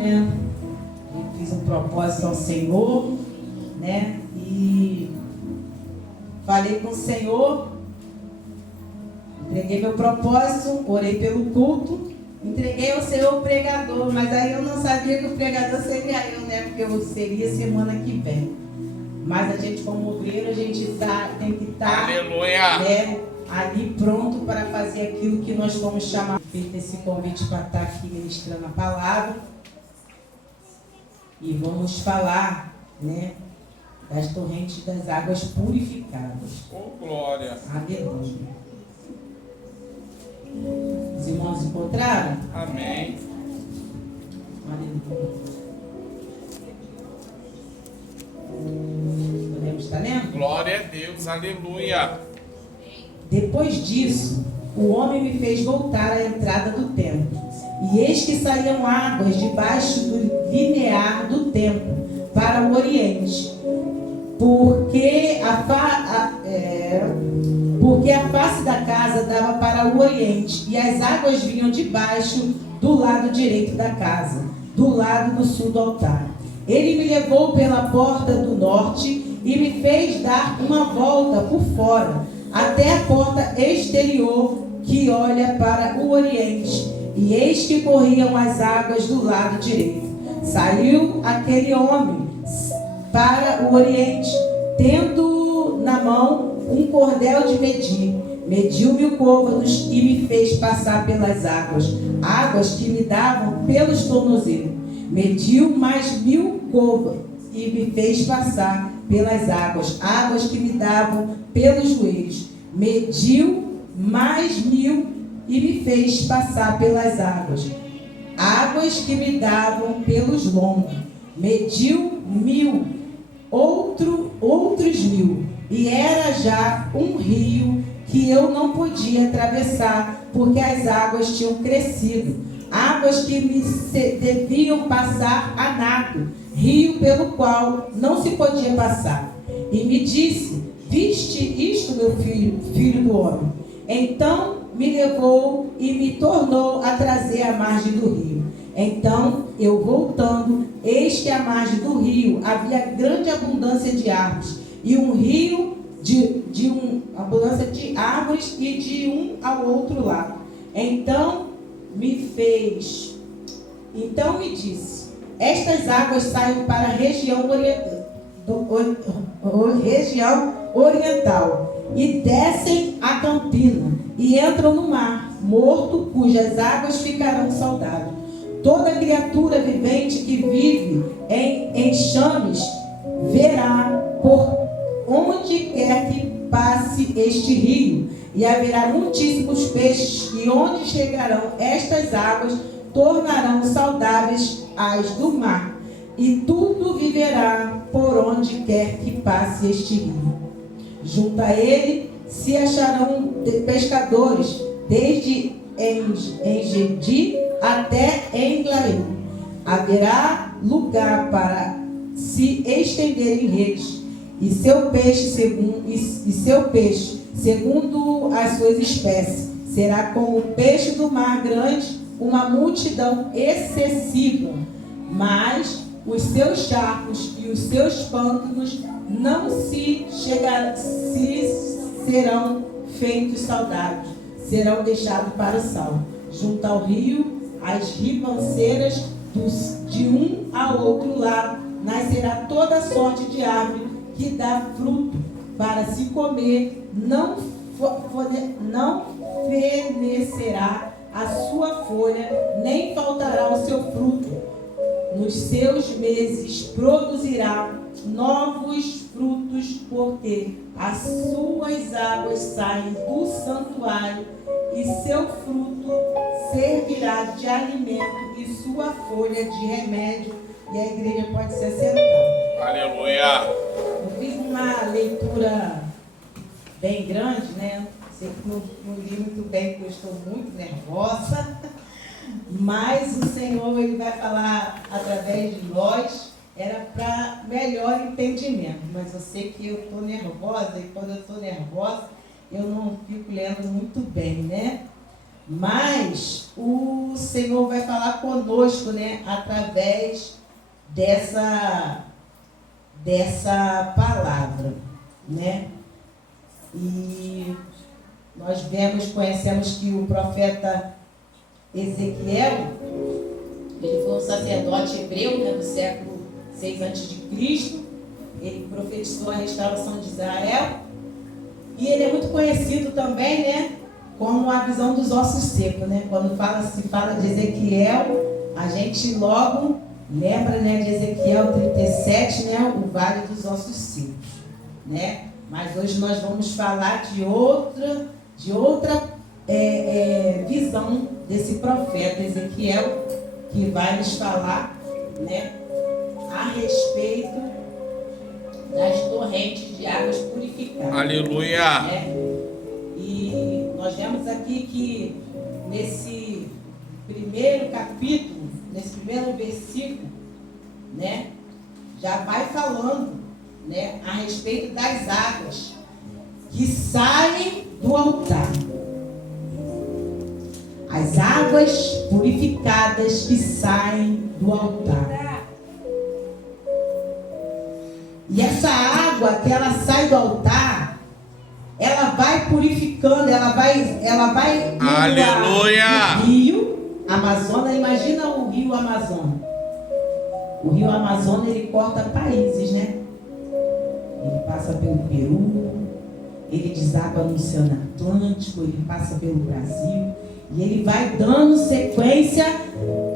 né? Eu fiz um propósito ao Senhor, né? E falei com o Senhor, entreguei meu propósito, orei pelo culto, entreguei ao Senhor o pregador, mas aí eu não sabia que o pregador seria eu, né? Porque eu seria semana que vem. Mas a gente, como obreiro, a gente tem que estar, né, ali pronto para fazer aquilo que nós fomos chamados. Feito esse convite para estar aqui ministrando a palavra. E vamos falar, né, das torrentes das águas purificadas. Oh, glória! Aleluia. Os irmãos encontraram? Amém. Aleluia. Podemos estar lendo? Glória a Deus, aleluia. Depois disso, o homem me fez voltar à entrada do templo. E eis que saíam águas debaixo do linear do templo para o oriente, porque a face da casa dava para o oriente, e as águas vinham debaixo do lado direito da casa, do lado do sul do altar. Ele me levou pela porta do norte e me fez dar uma volta por fora, até a porta exterior que olha para o oriente, e eis que corriam as águas do lado direito. Saiu aquele homem para o oriente, tendo na mão um cordel de medir. Mediu 1000 côvados e me fez passar pelas águas, águas que me davam pelos tornozelos. Mediu mais 1000 côvados e me fez passar pelas águas, águas que me davam pelos joelhos. Mediu mais 1000 e me fez passar pelas águas, águas que me davam pelos lombos. Mediu 1000, outros 1000, e era já um rio que eu não podia atravessar, porque as águas tinham crescido, águas que me deviam passar a nado, rio pelo qual não se podia passar. E me disse: viste isto, meu filho do homem? Então me levou e me tornou a trazer à margem do rio. Então eu, voltando, eis que à margem do rio havia grande abundância de árvores, e um rio abundância de árvores, e de um ao outro lado. Então me disse: estas águas saem para a região oriental e descem a campina e entram no mar morto, cujas águas ficarão saudáveis. Toda criatura vivente que vive em enxames verá por onde quer que passe este rio, e haverá muitíssimos peixes, e onde chegarão estas águas tornarão saudáveis as do mar, e tudo viverá por onde quer que passe este rio. Junto a ele se acharão pescadores, desde Engedi até Englaim. Haverá lugar para se estenderem redes, e seu peixe, segundo as suas espécies, será como o peixe do mar grande, uma multidão excessiva. Mas os seus charcos e os seus pântanos não serão feitos saudáveis, serão deixados para o sal. Junto ao rio, as ribanceiras de um ao outro lado, nascerá toda sorte de árvore que dá fruto para se comer, não fenecerá a sua folha, nem faltará o seu fruto. Nos seus meses produzirá novos frutos, porque as suas águas saem do santuário, e seu fruto servirá de alimento e sua folha de remédio. E a igreja pode se assentar. Aleluia! Eu fiz uma leitura bem grande, né? Sei que não li muito bem, porque eu estou muito nervosa. Mas o Senhor, Ele vai falar através de nós. Era para melhor entendimento. Mas eu sei que eu estou nervosa, e quando eu estou nervosa, eu não fico lendo muito bem, né? Mas o Senhor vai falar conosco, né, através dessa palavra, né? E nós conhecemos que o profeta Ezequiel, ele foi um sacerdote hebreu, né, do século 6 a.C. Ele profetizou a restauração de Israel. E ele é muito conhecido também, né, como a visão dos ossos secos, né? Quando se fala de Ezequiel, a gente logo lembra, né, de Ezequiel 37, né, o vale dos ossos secos, né? Mas hoje nós vamos falar de outra visão desse profeta Ezequiel, que vai nos falar, né, a respeito das torrentes de águas purificadas. Aleluia. Né? E nós vemos aqui que nesse primeiro capítulo, nesse primeiro versículo, né, já vai falando, né, a respeito das águas que saem do altar. As águas purificadas que saem do altar. E essa água que ela sai do altar, ela vai purificando, ela vai Aleluia! no rio Amazonas. Imagina o rio Amazonas. O rio Amazonas, ele corta países, né? Ele passa pelo Peru, ele desaba no Oceano Atlântico, ele passa pelo Brasil, e ele vai dando sequência,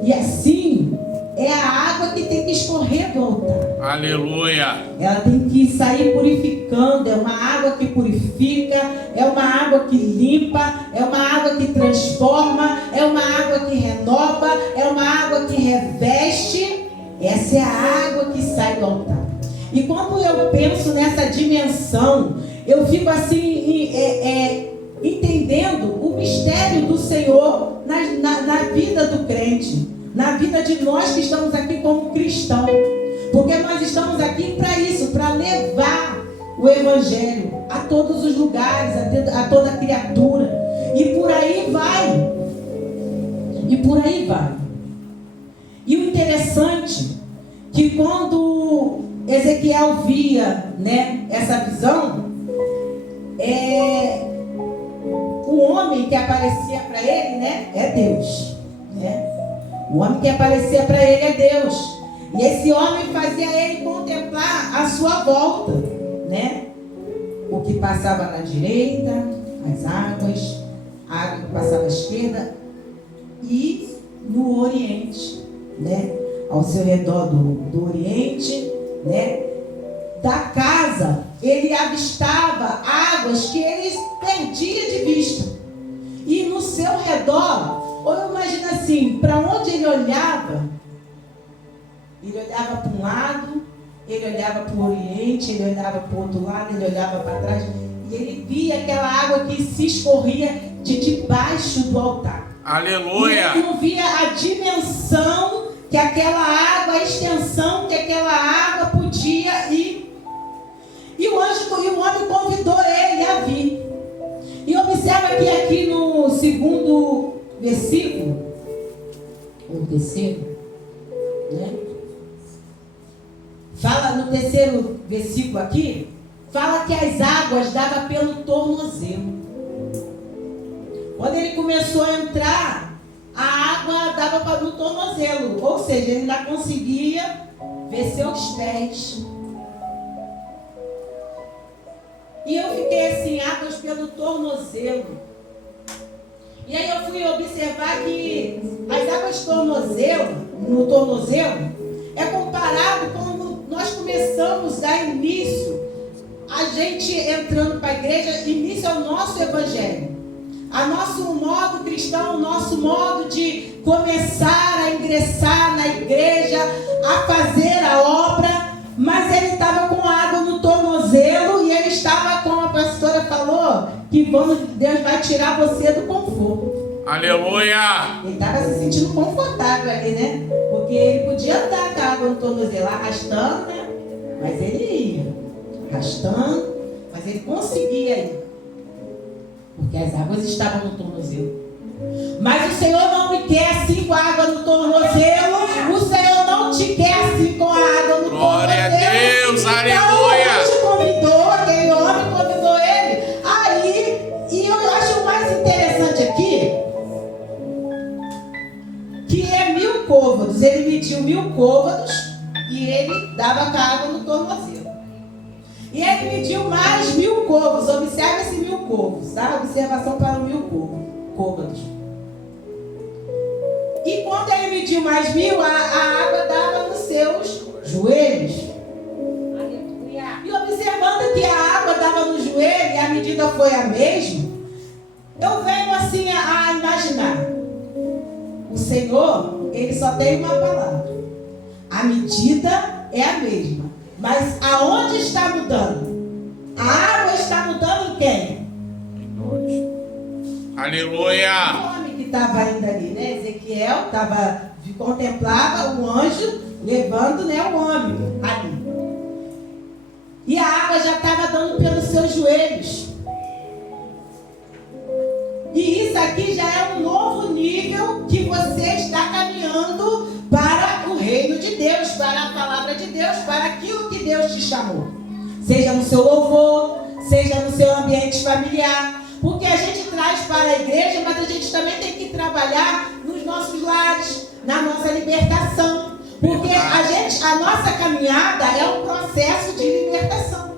e assim é a água que tem que escorrer do altar. Aleluia! Ela tem que sair purificando. É uma água que purifica, é uma água que limpa, é uma água que transforma, é uma água que renova, é uma água que reveste. Essa é a água que sai do altar. E quando eu penso nessa dimensão, eu fico assim, entendendo o mistério do Senhor na vida do crente, na vida de nós que estamos aqui como cristãos. Porque nós estamos aqui para isso, para levar o Evangelho a todos os lugares, a toda criatura. E por aí vai. E por aí vai. E o interessante, que quando Ezequiel via, né, essa visão, o homem que aparecia para ele, né, é Deus. Né? O homem que aparecia para ele é Deus. E esse homem fazia ele contemplar a sua volta, né? O que passava na direita, as águas, a água que passava à esquerda e no oriente, né? Ao seu redor do oriente, né? Da casa, ele avistava águas que ele perdia de vista. E no seu redor, ou eu imagino assim, para onde ele olhava para um lado, ele olhava para o oriente, ele olhava para o outro lado, ele olhava para trás, e ele via aquela água que se escorria de debaixo do altar. Aleluia! E ele não via a dimensão que aquela água, a extensão que aquela água podia ir. E o homem convidou ele a vir. E observa que aqui no segundo versículo, ou terceiro, né? Fala no terceiro versículo aqui, fala que as águas davam pelo tornozelo. Quando ele começou a entrar, a água dava no tornozelo, ou seja, ele ainda conseguia ver seus pés. E eu fiquei assim, águas pelo tornozelo. E aí eu fui observar que as águas no tornozelo, é comparado com nós começamos a início, a gente entrando para a igreja, início ao nosso evangelho, a nosso modo cristão, o nosso modo de começar a ingressar na igreja, a fazer a obra, mas ele estava com água no tornozelo e ele estava, como a pastora falou, que Deus vai tirar você do conforto. Aleluia! Ele estava se sentindo confortável ali, né? Porque ele podia andar com a água no tornozelo, arrastando, né? Mas ele ia, arrastando, mas ele conseguia ir. Porque as águas estavam no tornozelo. Mas o Senhor não me quer assim com a água no tornozelo. O Senhor não te quer assim com a água no Glória a tornozelo. Deus, Então, aleluia. o anjo convidou, aquele homem convidou ele. Aí, e eu acho o mais interessante aqui, que é 1000 côvados. Ele mediu 1000 côvados e ele dava com a água no tornozelo. E ele mediu mais 1000 côvados. Observe esse 1000 côvados, tá? Observação para o 1000 côvados. E quando ele mediu mais 1000, a água dava nos seus joelhos. Aleluia. E observando que a água dava no joelho e a medida foi a mesma, eu venho assim a imaginar. O Senhor, ele só tem uma palavra. A medida é a mesma. Mas aonde está mudando? A água está mudando em quem? Em nós. Aleluia. O homem que estava ainda ali, né? Ezequiel contemplava o anjo levando, né, o homem ali. E a água já estava dando pelos seus joelhos. E isso aqui já é um novo nível que você está caminhando para o reino de Deus, para a palavra de Deus, para aquilo que Deus te chamou. Seja no seu louvor, seja no seu ambiente familiar. Porque a gente traz para a igreja, mas a gente também tem que trabalhar nos nossos lares, na nossa libertação. Porque a nossa caminhada é um processo de libertação.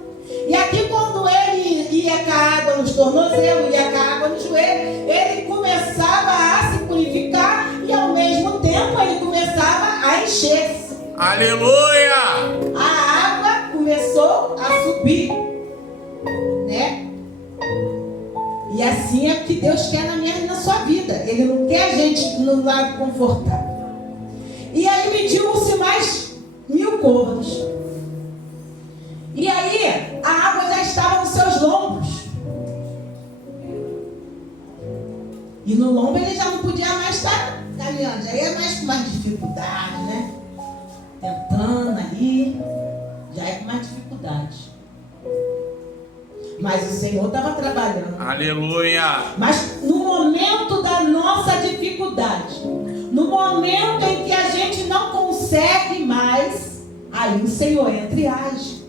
E aqui quando ele ia com a água nos tornozelos, ia com a água no joelho, ele começava a se purificar e ao mesmo tempo ele começava a encher-se. Aleluia! A água começou a subir, né? E assim é que Deus quer na minha e na sua vida. Ele não quer a gente no lado confortável. E aí mediu-se mais 1000 côvados. E aí a água já estava nos seus lombos. E no lombo ele já não podia mais estar caminhando. Já ia mais com mais dificuldade, né? Tentando ali. Já é com mais dificuldade. Mas o Senhor estava trabalhando. Aleluia. Mas no momento da nossa dificuldade, no momento em que a gente não consegue mais, aí o Senhor entra e age.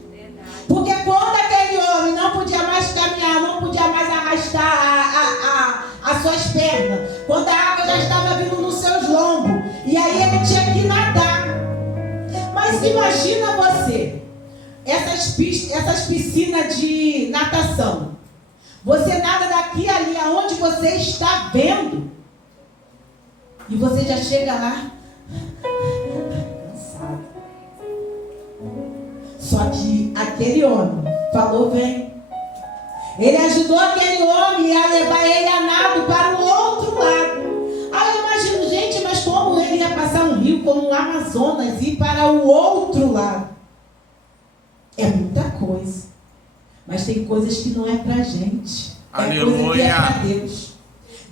Porque quando aquele homem não podia mais caminhar, não podia mais arrastar as suas pernas, quando a água já estava vindo nos seus lombos, e aí ele tinha que nadar. Mas imagina você, essas piscinas de natação. Você nada daqui ali aonde você está vendo. E você já chega lá cansado. Só que aquele homem falou, vem. Ele ajudou aquele homem a levar ele a nado para o outro lado. Aí eu imagino, gente, mas como ele ia passar um rio como o Amazonas e ir para o outro lado? É muita coisa. Mas tem coisas que não é pra gente. Aleluia. É coisa que é pra Deus.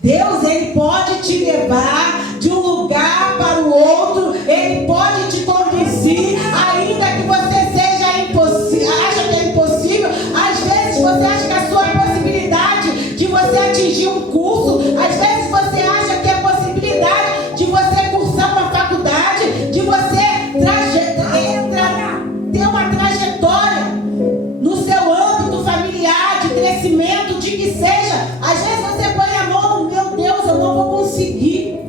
Deus, ele pode te levar de um lugar para o outro. Ele pode te conduzir, ainda que você seja impossível, acha que é impossível. Às vezes você acha que a sua possibilidade de você atingir um curso, às vezes você acha que é possibilidade de você cursar uma faculdade, de você ter uma trajetória no seu âmbito familiar, de crescimento, de que seja. Às vezes você põe a mão, meu Deus, eu não vou conseguir.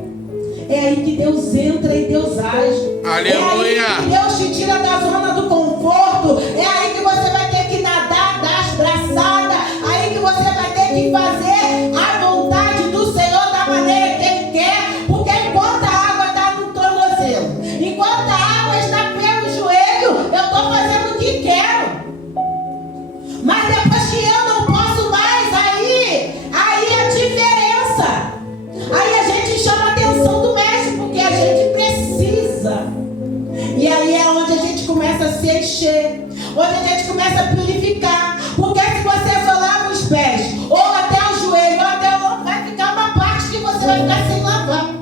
É aí que Deus entra e Deus age. Aleluia. É aí que Deus te tira da zona do conforto. É aí que você vai ter que nadar, dar as braçadas. Aí que você vai ter que fazer a vontade do Senhor da maneira que Ele quer. Porque enquanto a água está no tornozelo, enquanto a água está pelo joelho, eu estou fazendo o que quero. Mas depois que eu não posso mais, aí a diferença. Aí a gente chama a atenção do mestre, porque a gente precisa. E aí é onde a gente começa a se encher, onde a gente começa a purificar. Porque se você só lava os pés, ou até o joelho, ou até o ombro, vai ficar uma parte que você vai ficar sem lavar.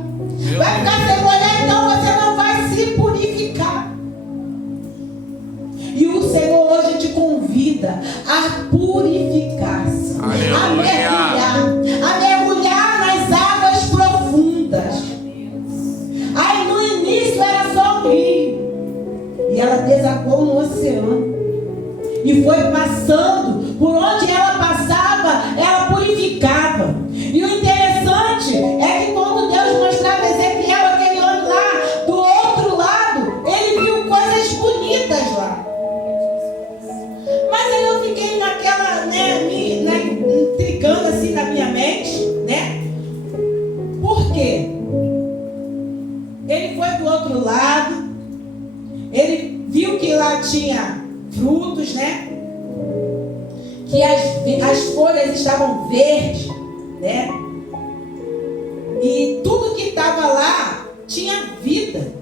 Vai ficar sem molhar, então você não vai se purificar. E o Senhor hoje te convida a purificar-se, a mergulhar nas águas profundas. ela desagou no oceano. E foi passando, por onde ela passava, ela purificava. E o interessante é que quando Deus mostrava a Ezequiel aquele homem lá, do outro lado, ele viu coisas bonitas lá. Mas aí eu fiquei naquela, intrigando assim na minha mente, né? Por quê? Ele foi do outro lado, ele viu que lá tinha frutos, né? Que as folhas estavam verdes, né? E tudo que estava lá tinha vida.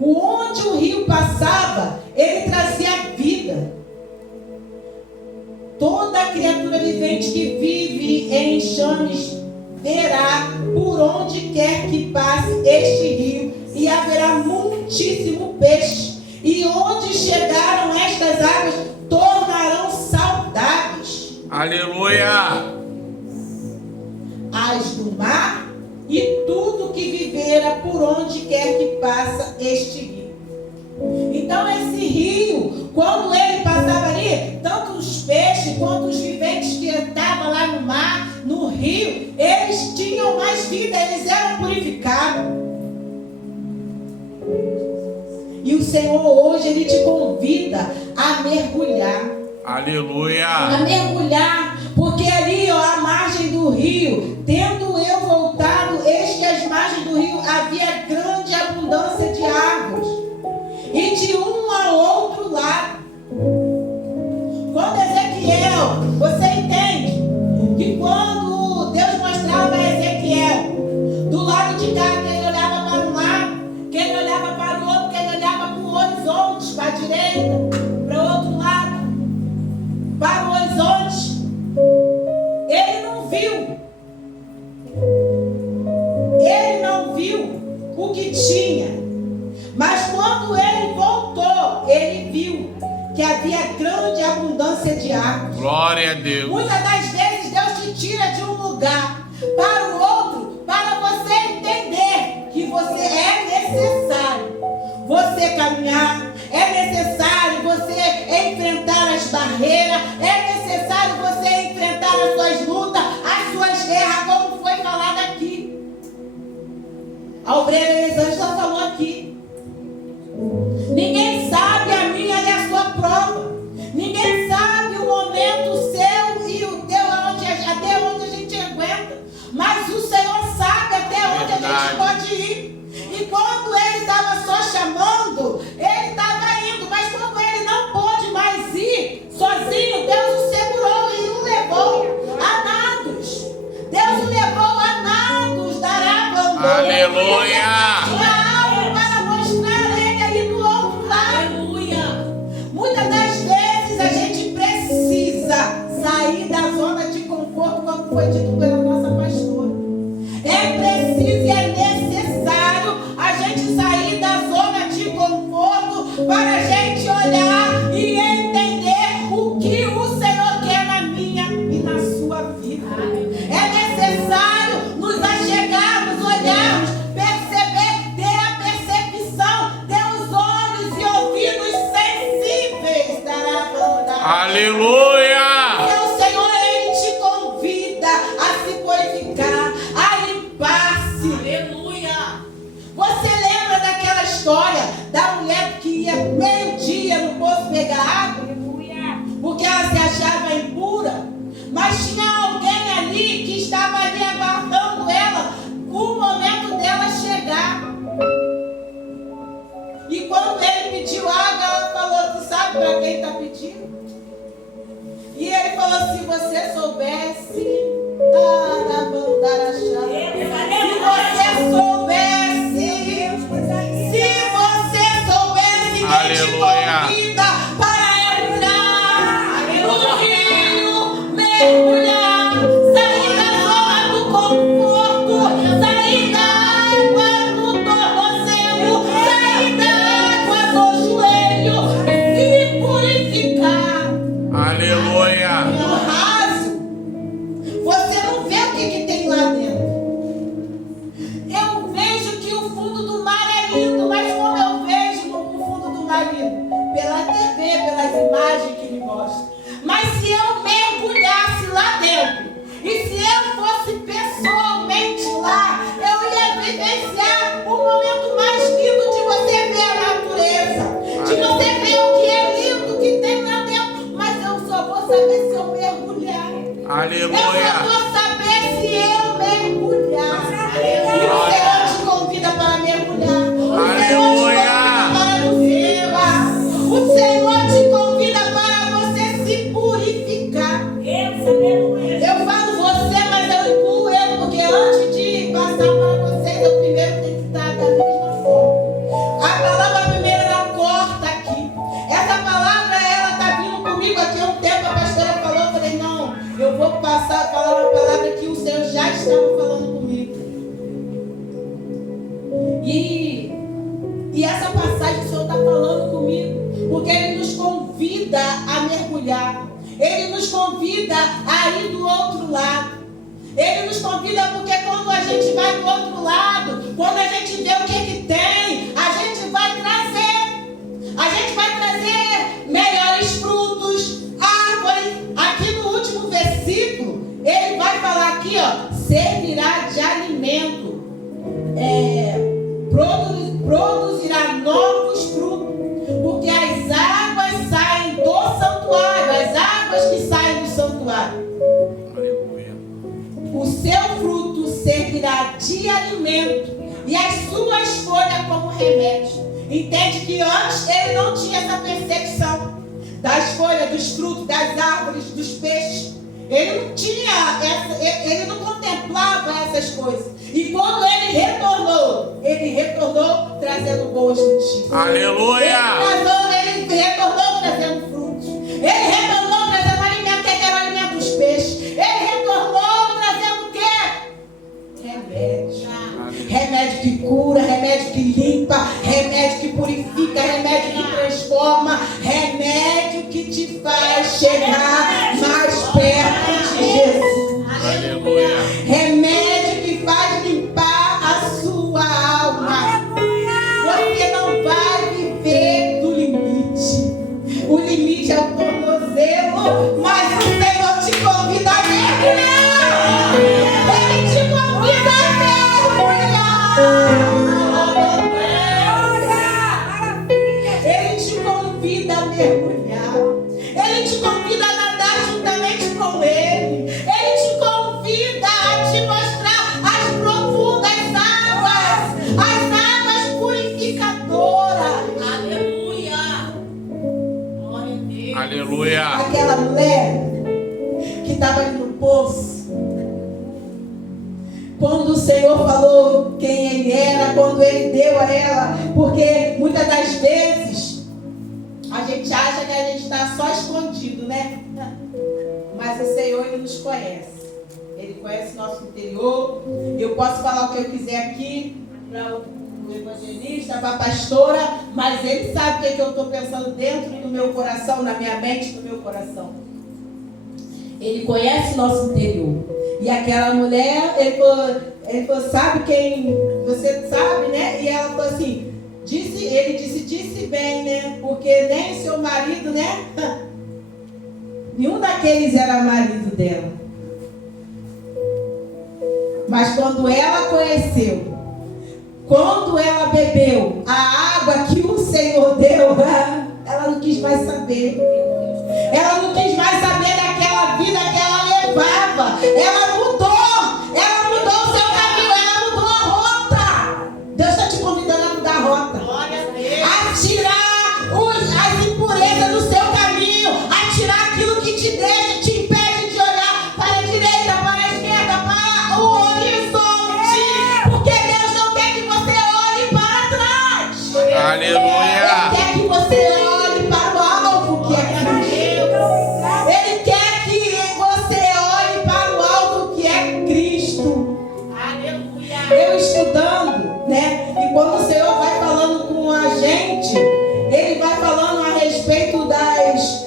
Onde o rio passava, ele trazia vida. Toda criatura vivente que vive em enxames verá por onde quer que passe este rio, e haverá muitíssimo peixe. E onde chegaram estas águas, tornarão saudáveis. Aleluia. As do mar e tudo que vivera por onde quer que passa este rio. Então esse rio, quando ele passava ali, tanto os peixes quanto os viventes que estavam lá no mar, no rio, eles tinham mais vida, eles eram purificados. E o Senhor hoje, Ele te convida a mergulhar. Aleluia. A mergulhar, porque ali, ó, à margem do rio, tendo eu voltado, eis que às margens do rio havia grande abundância de árvores, e de um ao outro lado. Quando Ezequiel, você entende que quando Deus mostrava a Ezequiel, do lado de cá, que ele olhava para um lado, que ele olhava para o outro, que ele olhava para o horizonte, para a direita, para o outro lado, para o horizonte, ele não viu o que tinha. Mas quando ele voltou, ele viu que havia grande abundância de árvores. Glória a Deus. Muitas das vezes Deus te tira de um lugar para o outro, para você entender que você é necessário você caminhar, é necessário você enfrentar as barreiras, é necessário você enfrentar as suas lutas, as suas guerras, como foi falado aqui. A obreira Elisângela falou aqui. Ninguém sabe a minha e a sua prova. Ninguém sabe o momento seu e o teu, até onde a gente aguenta. Mas o Senhor sabe até onde a gente pode ir. E quando ele estava só chamando, ele estava indo. Mas quando ele não pôde mais ir sozinho, Deus o segurou e o levou a nados. Deus o levou a nados da Arabandô. Aleluia. Para mostrar ele ali do outro lado. Aleluia. Muitas das vezes a gente precisa sair da zona de conforto, como foi dito pela nossa pastora. É preciso e é necessário a gente sair da zona de conforto para a gente olhar e entender o que o Senhor quer na minha e na sua vida. É necessário nos achegarmos, olharmos, perceber, ter a percepção, ter os olhos e ouvidos sensíveis da banda. Aleluia. Porque o Senhor, Ele te convida a se purificar, a limpar-se. Aleluia. Você lembra daquela história da mulher que ia meio-dia no poço pegar água? Aleluia. Porque ela se achava impura. Mas tinha alguém ali que estava ali aguardando ela, o momento dela chegar. E quando ele pediu água, ela falou: tu sabe para quem está pedindo? E ele falou: se você soubesse, se você soubesse, quem te convida para entrar no rio, mergulhar, sair da zona do conforto, sair da água do tornozelo, sair da água do joelho, se purificar. Aleluia. No raso, você não vê o que tem lá dentro. Eu vejo que o fundo do mar é lindo, mas como eu vejo no fundo Aleluia. Eu só vou saber se eu mergulhar. E o Senhor te convida para mergulhar. O Senhor te convida para você se purificar. Eu falo você, mas eu incluo eu, porque antes de passar para vocês, eu primeiro tenho que estar da mesma forma. A palavra primeiro ela corta aqui. Essa palavra ela está vindo comigo aqui há um tempo. A pastora falou, eu falei, não, eu vou passar a falar uma palavra que o Senhor já estava falando comigo. E essa passagem o Senhor está falando comigo, porque Ele nos convida a mergulhar. Ele nos convida a ir do outro lado. Ele nos convida porque quando a gente vai do outro lado, quando a gente vê o que tem, a gente vai trazer. A gente vai trazer melhores frutos, árvores. Aqui no último versículo, ele vai falar aqui, ó, servirá de alimento. Produzirá novos frutos, porque as águas saem do santuário, as águas que saem do santuário. Aleluia. O seu fruto servirá de alimento e as suas folhas como remédio. Entende que antes ele não tinha essa percepção das folhas, dos frutos, das árvores, dos peixes. Ele não tinha, ele não contemplava essas coisas. E quando ele retornou trazendo boas notícias. Aleluia. Ele retornou trazendo frutos. Ele retornou trazendo alimento, que era o alimento dos peixes. Ele retornou trazendo o quê? Remédio. Remédio que cura, remédio que limpa, remédio que purifica, remédio que transforma, remédio que te faz chegar mais perto de Jesus. Aleluia. Remédio que faz limpar a sua alma. Você não vai viver do limite. O limite é o tornozelo, mas o Senhor te convida a mergulhar. Ele te convida a mergulhar. Ele te convida a mergulhar. Ele te convida a nadar juntamente com Ele. Ele te convida a te mostrar as profundas águas, as águas purificadoras. Aleluia. Glória a Deus. Aleluia. Aquela mulher que estava ali no poço, quando o Senhor falou quem Ele era, quando Ele deu a ela, porque muitas das vezes a gente acha que a gente está só escondido, né? Mas o Senhor, Ele nos conhece. Ele conhece o nosso interior. Eu posso falar o que eu quiser aqui para o evangelista, para a pastora, mas Ele sabe o que eu estou pensando dentro do meu coração, na minha mente, no meu coração. Ele conhece o nosso interior. E aquela mulher, ele falou, sabe quem você sabe, né? E ela falou assim, disse bem, né? Porque nem seu marido, né? Nenhum daqueles era marido dela. Mas quando ela conheceu, quando ela bebeu a água que o Senhor deu, ela não quis mais saber. Ela não quis mais saber daquela vida que ela levava. Ela mudou o seu caminho, ela mudou a rota. Deus está te convidando a mudar a rota. Glória a Deus. A tirar as impurezas do seu caminho, a tirar aquilo que te deixa, te impede de olhar para a direita, para a esquerda, para o horizonte. Porque Deus não quer que você olhe para trás. Aleluia. Ele quer que você olhe para o alvo que é Cristo. Ele quer que você olhe para o alvo que é Cristo. Aleluia. Eu estudando, né? E quando o Senhor vai falando com a gente, Ele vai falando a respeito das...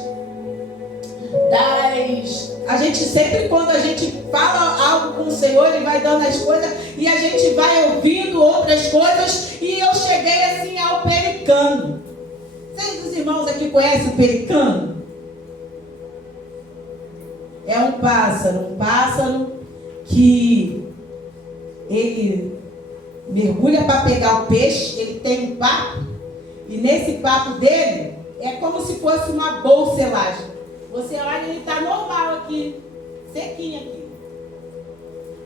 A gente sempre, quando a gente fala algo com o Senhor, Ele vai dando as coisas e a gente vai ouvindo outras coisas. E eu cheguei assim ao pelicano. Vocês, os irmãos aqui, conhecem o pelicano? É um pássaro que ele mergulha para pegar o peixe, ele tem um papo, e nesse papo dele é como se fosse uma bolselagem. Você olha, ele está normal aqui, sequinho aqui.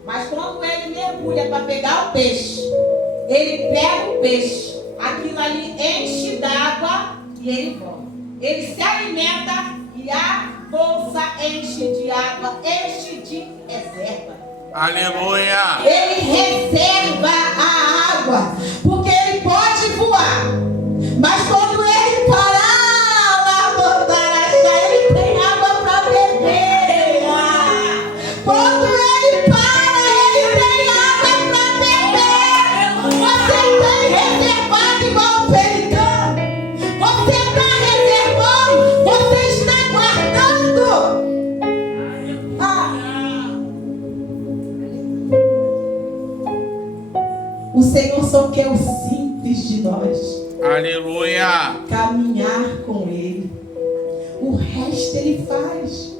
Mas quando ele mergulha para pegar o peixe, ele pega o peixe, aquilo ali enche d'água e ele volta. Ele se alimenta e a bolsa enche de água, enche de reserva. Aleluia. Ele reserva a água, porque ele pode voar. Mas quando ele parar lá no Tarajá, ele tem água para beber. Quando ele para, ele tem água para beber. Você está reservado igual o pelicano. Você está reservando, você está guardando. O Senhor só quer o simples de nós. Aleluia. Caminhar com Ele. O resto Ele faz.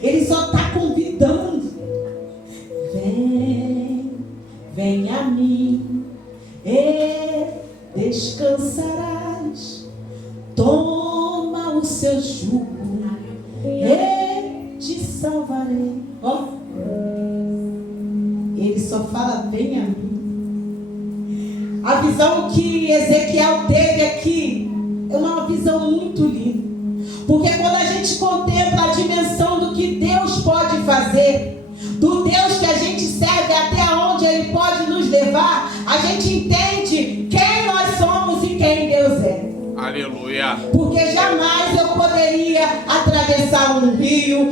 Ele só está convidando. Vem, vem a mim e descansarás. Toma o seu jugo e te salvarei. Ó, Ele só fala, vem a mim. A visão que Ezequiel teve aqui é uma visão muito linda. Porque quando a gente contempla a dimensão do que Deus pode fazer, do Deus que a gente serve, até onde Ele pode nos levar, a gente entende quem nós somos e quem Deus é. Aleluia. Porque jamais eu poderia atravessar um rio,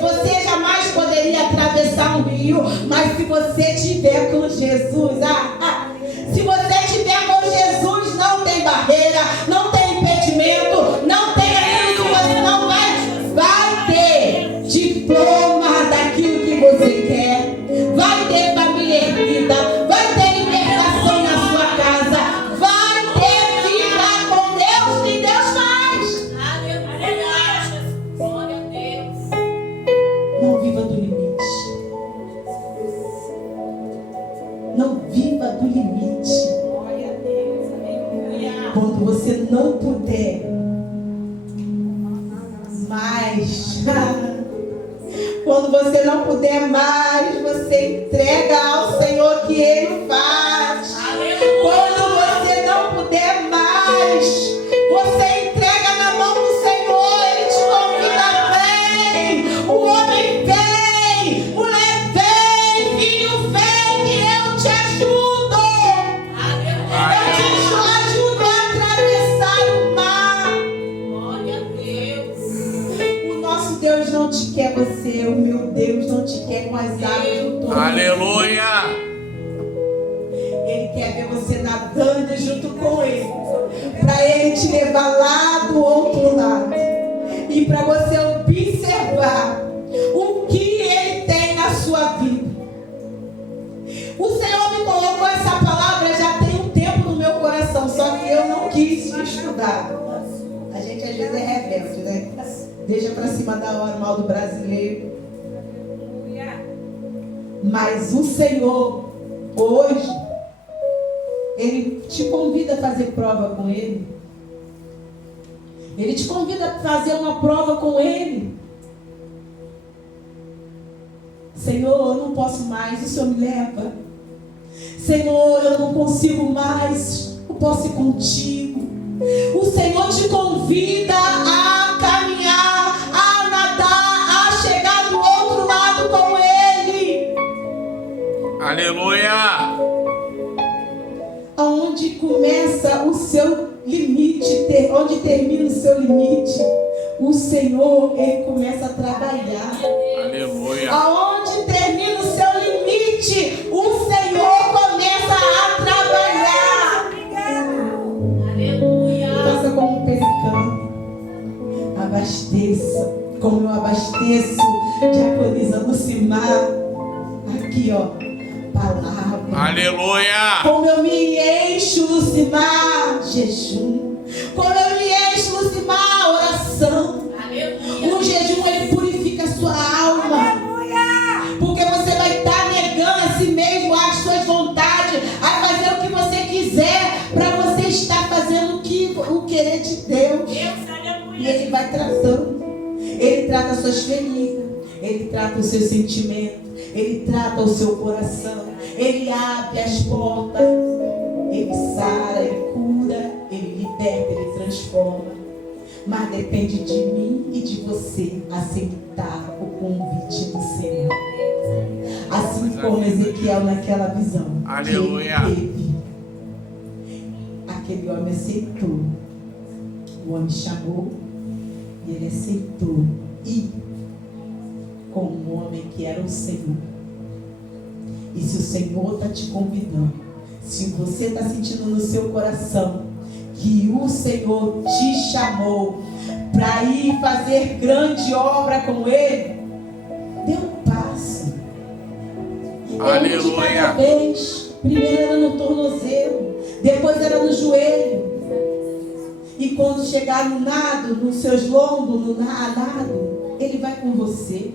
você jamais poderia atravessar um rio, mas se você estiver com Jesus, se você estiver com Jesus, não tem barreira, não tem impedimento, não tem aquilo que você não vai ter diploma daquilo que você quer, vai ter família erguida, vai ter libertação na sua casa, vai ter vida com Deus que Deus faz. Aleluia. Glória a Deus. Não viva do limite. Não viva do limite. Glória a Deus. Aleluia. Quando você não puder mais, quando você não puder mais, você entrega ao Senhor que Ele faz. Quando você não puder mais, você entrega na mão do Senhor. Ele te convida, vem. O homem vem, mulher vem, filho vem, que eu te ajudo. Eu te ajudo a atravessar o mar. Glória a Deus. O nosso Deus não te quer você, o meu Deus não te quer com as águas do tormento. Aleluia. Ele quer ver você nadando junto com Ele, para Ele te levar lá do outro lado e para você observar o que Ele tem na sua vida. O Senhor me colocou essa palavra já tem um tempo no meu coração, só que eu não quis estudar. A gente às vezes é rebelde, né? Deixa para cima da hora, mal do brasileiro. Mas o Senhor, hoje, Ele te convida a fazer prova com Ele. Ele te convida a fazer uma prova com Ele. Senhor, eu não posso mais, o Senhor me leva. Senhor, eu não consigo mais, eu posso ir contigo. O Senhor te convida a caminhar, a nadar, a chegar do outro lado com Ele. Aleluia. Aonde começa o seu limite, onde termina o seu limite, o Senhor, Ele começa a trabalhar. Aleluia. Aonde termina o seu limite, o Senhor começa a trabalhar. Aleluia. Faça como um pescador. Abasteça, como eu abasteço, diaconisa Lucimar. Aqui, ó, palavra. Aleluia. Como eu me encho, Lucimar, jejum. Como eu me encho, Lucimar, oração. Aleluia. O jejum, ele purifica a sua alma. Porque você vai estar negando a si mesmo, as suas vontades, a fazer o que você quiser, para você estar fazendo o querer de Deus. Deus, aleluia. E Ele vai tratando. Ele trata as suas feridas. Ele trata o seu sentimento, Ele trata o seu coração, Ele abre as portas, Ele sara, Ele cura, Ele liberta, Ele transforma. Mas depende de mim e de você aceitar o convite do Senhor. Assim como Ezequiel naquela visão. Aleluia. Que ele teve. Aquele homem aceitou. O homem chamou e ele aceitou. E com um homem que era o Senhor. E se o Senhor está te convidando, se você está sentindo no seu coração que o Senhor te chamou para ir fazer grande obra com Ele, dê um passo. Aleluia. De cada vez. Primeiro era no tornozelo, depois era no joelho. E quando chegar no nado, nos seus lombos, no nado, Ele vai com você.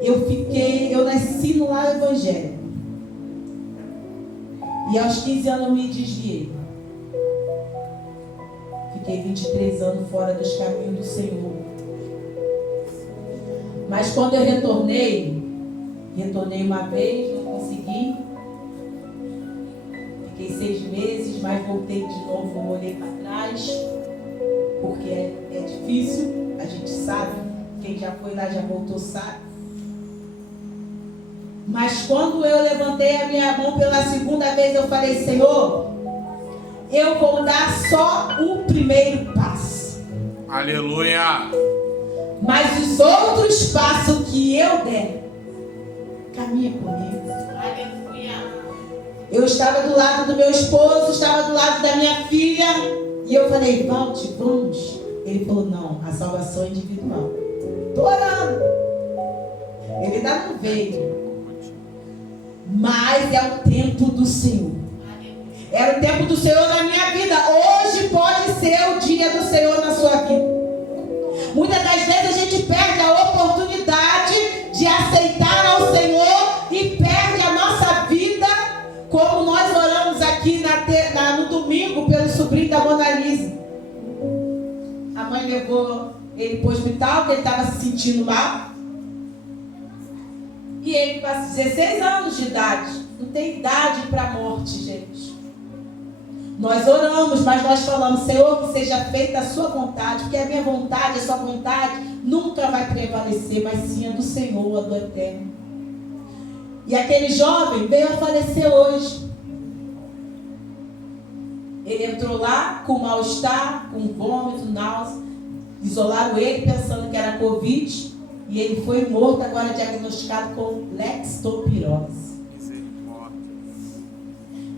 Eu nasci no lar evangélico. E aos 15 anos eu me desviei. Fiquei 23 anos fora dos caminhos do Senhor. Mas quando eu retornei uma vez, não consegui. Fiquei 6 meses, mas voltei de novo, olhei para trás. Porque é difícil, a gente sabe. Quem já foi lá, já voltou, sabe. Mas quando eu levantei a minha mão pela segunda vez, eu falei: Senhor, eu vou dar só o primeiro passo. Aleluia. Mas os outros passos que eu der, caminha comigo. Aleluia. Eu estava do lado do meu esposo, estava do lado da minha filha. E eu falei: volte, vamos. Ele falou: não, a salvação é individual. Estou orando. Ele ainda não veio. Mas é o tempo do Senhor. Era o tempo do Senhor na minha vida. Hoje pode ser o dia do Senhor na sua vida. Muitas das vezes a gente perde a oportunidade de aceitar ao Senhor e perde a nossa vida, como nós oramos aqui no domingo pelo sobrinho da Mona Lisa. A mãe levou ele para o hospital, porque ele estava se sentindo mal. E ele passa 16 anos de idade. Não tem idade para a morte, gente. Nós oramos, mas nós falamos: Senhor, que seja feita a sua vontade. Porque a minha vontade, a sua vontade nunca vai prevalecer, mas sim a do Senhor, a do Eterno. E aquele jovem veio a falecer hoje. Ele entrou lá com mal-estar, com vômito, náusea. Isolaram ele pensando que era Covid. E ele foi morto, agora diagnosticado com leptospirose.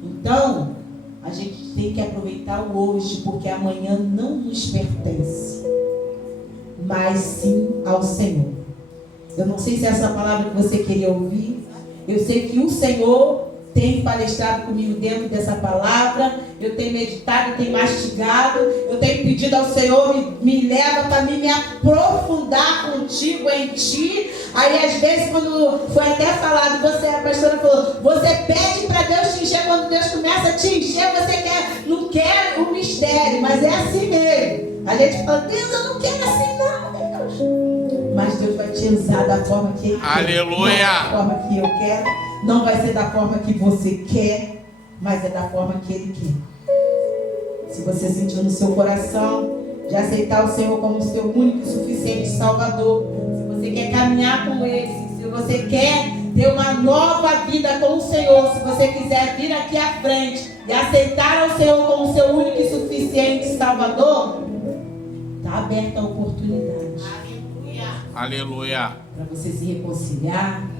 Então, a gente tem que aproveitar o hoje, porque amanhã não nos pertence, mas sim ao Senhor. Eu não sei se é essa palavra que você queria ouvir. Eu sei que o Senhor tem palestrado comigo dentro dessa palavra. Eu tenho meditado, eu tenho mastigado. Eu tenho pedido ao Senhor, me leva para mim me aprofundar contigo, em ti. Aí às vezes, quando foi até falado, a pastora falou: você pede para Deus te encher. Quando Deus começa a te encher, você não quer o mistério, mas é assim mesmo. A gente fala: Deus, eu não quero assim não, Deus. Mas Deus vai te usar da forma que Ele quer. Aleluia. Não da forma que eu quero. Não vai ser da forma que você quer, mas é da forma que Ele quer. Se você sentiu no seu coração de aceitar o Senhor como seu único e suficiente Salvador, se você quer caminhar com Ele, se você quer ter uma nova vida com o Senhor, se você quiser vir aqui à frente e aceitar o Senhor como seu único e suficiente Salvador, está aberta a oportunidade. Aleluia. Para você se reconciliar,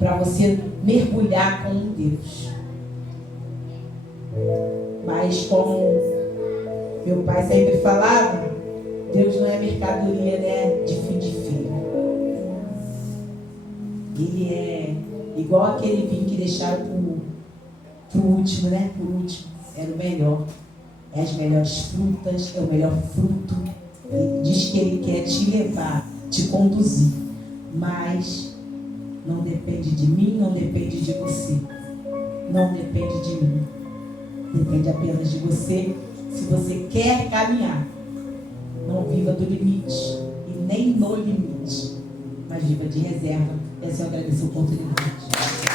para você mergulhar com Deus. Mas como meu pai sempre falava, Deus não é mercadoria, né, de fim de feira. Ele é igual aquele vinho que deixaram pro último, né? Por último, era o melhor. É as melhores frutas, é o melhor fruto. Ele diz que Ele quer te levar, te conduzir. Mas não depende de mim, não depende de você. Não depende de mim. Depende apenas de você. Se você quer caminhar, não viva do limite. E nem no no limite. Mas viva de reserva. Essa eu agradeço a oportunidade.